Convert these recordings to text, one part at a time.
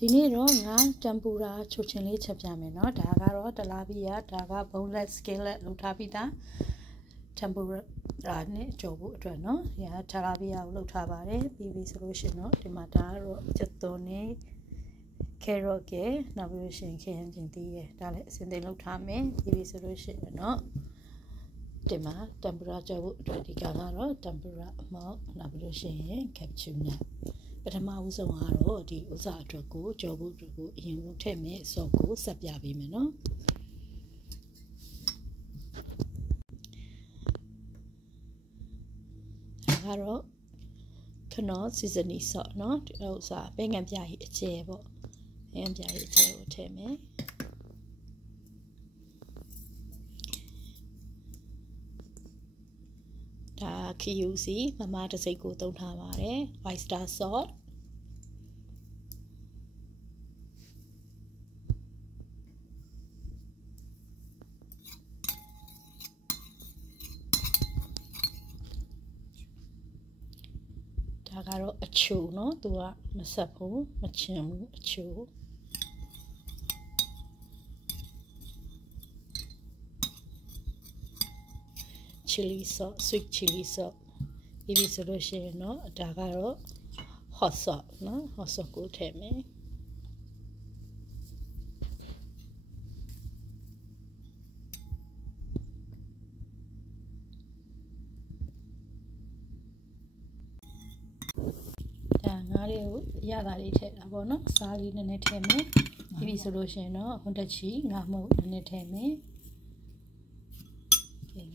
ဒီနေ့တော့ငါတမ်ပူရာချိုချင်လေးချက်ပြမယ်เนาะဒါကတော့တလားပီယာဒါက boneless skinlet လုပ်ထားပြီးသားတမ်ပူရာနဲ့ကြော်ဖို့အတွက်เนาะညာတလားပီယာကိုလုပ်ထားပါတယ်ပြီးပြီဆိုလို့ရှိရင်เนาะဒီမှာဒါကတော့ချက်သွန်းနေcarrot ကနောက်ပြီးလို့ရှိရင်ခရမ်းကျင်သီးရဒါလည်းအစင်သိလုပ်ထားမယ်ပြီးပြီဆိုလို့ရှိရင်เนาะဒီမှာတမ်ပူရာကြော်ဖို့အတွက်ဒီကတော့တမ်ပူရာအမောက်နောက်ပြီးလို့ရှိရင် capsule နဲ့ပထမဦးဆုံးကတော့ဒီဥစားအတွက်ကိုကြော်ဖို့အတွက်ကိုအရင်ဆုံးထည့်မယ်ဆော့ကိုဆက်ပြပေးမယ်နော်ဒါကတော့ခနော seasoning sauce เนาะဒီဥစားပဲငံပြားကြီးအကျဲပေါ့ပဲငံပြားကြီးအကျဲကိုထည့်မယ်ဒါခီယူစီမမတစိတ်ကိုသုံးထားပါတယ် oyster sauce ဒါကတော့အချိုเนาะသူကမဆက်ဘူးမချင်ဘူးအချိုchili sauce sweet chili sauce ဒီလိုဆိုလို့ရှိရင်เนาะဒါကတော့ hot sauce เนาะ hot sauce ကိုထည့်မယ်ဒါငါးလေးကိုရတာလေးထည့်တာပေါ့เนาะစားလေးနည်းနည်းထည့်မယ်ဒီလိုဆိုလို့ရှိရင်เนาะဟွန်တက်ချီငါးမုတ်နည်းနည်းထည့်မယ်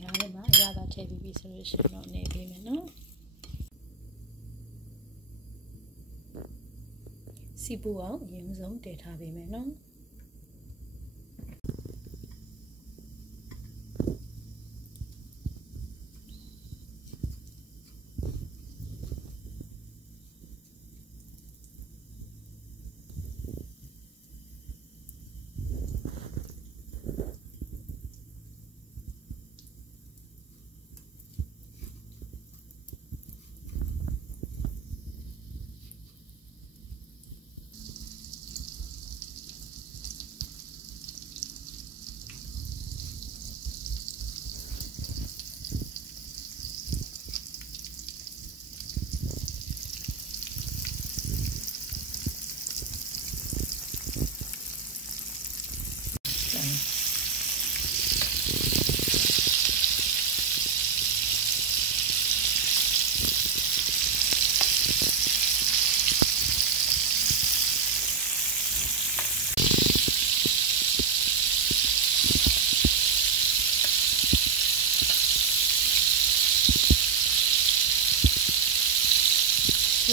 ငါးလေးမှာအရသာထည့်ပြီးပြီဆိုလို့ရှိရင်တော့နေပေးမယ်နော်စီပူအောင်အရင်ဆုံးတည်ထားပေးမယ်နော်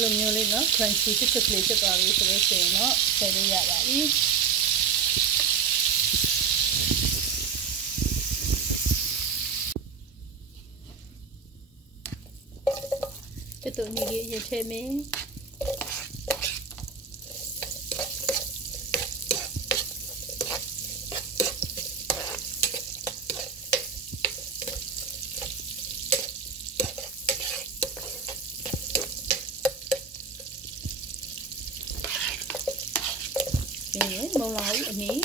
လိုမျိုးလေးเนาะ crunchy တစ်ချက်လေးဖြစ်သွားပြီဆိုလို့ရှိရင်เนาะထည့်လို့ရပါပြီချက်သွန်းနေလေးရင်ထည့်မယ်မုံလာဦးအနည်း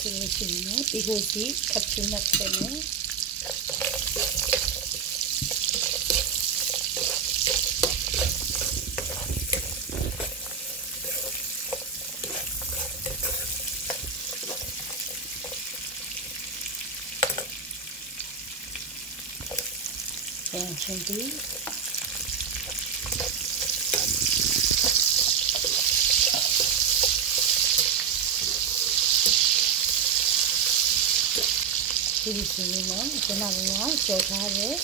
ဒီလိုရှိနေနော်ဒီဟိုစီကပ်ချင်တဲ့မယ်ချင်သည်ဒီစီနော်ဒီမှာကကြော်ထားတဲ့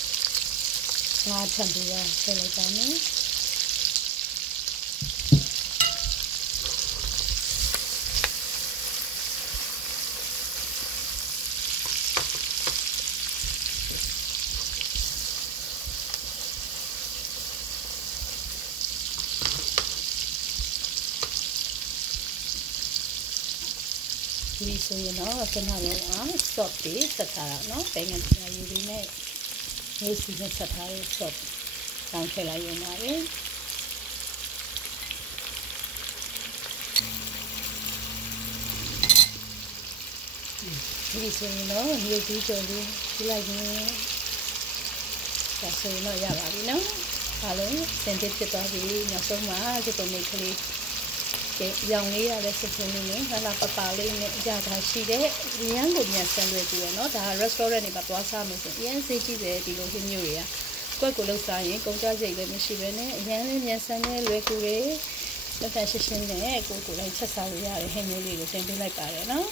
ငါးထံပြရထည့်လိုက်ပါမယ် ဒီဆိုရင်တော့ခဏလုံးအောင် shop တွေဆက်ထားတာနော်ပဲငယ်ပြာယူလေးနဲ့နေစီနဲ့ဆက်ထားတဲ့ shop တောင်းထည့်လိုက်ရုံပါပဲဒီဆိုရင်တော့ရေကြီးကြော်လေးပြလိုက်ရင်ဒါဆိုရင်တော့ရပါပြီနော်အားလုံးစင်တစ်ဖြစ်သွားပြီနောက်ဆုံးမှာဒီပုံလေးကလေးရောင်လေးရတဲ့စစ်စစ်လေးနဲ့ဟာလာပပလေးနဲ့အကြတာရှိတဲ့ရန်ကိုမြန်ဆန်လွယ်ကူရနော်ဒါ restaurant တွေမှာသွားစားမယ်ဆိုရင်အရင်စေးကြည့်တယ်ဒီလိုဟင်းမျိုးတွေကကွက်ကိုလှုပ်စားရင်ကုန်ကြစိတ်လည်းမရှိဘဲနဲ့အရင်လေးမြန်ဆန်နဲ့လွယ်ကူတွေလက်ဖက်ရှင်းရှင်းနဲ့ကိုယ်ကိုယ်တိုင်းချက်စားလို့ရတဲ့ဟင်းမျိုးလေးကိုသင်ပေးလိုက်ပါတယ်နော်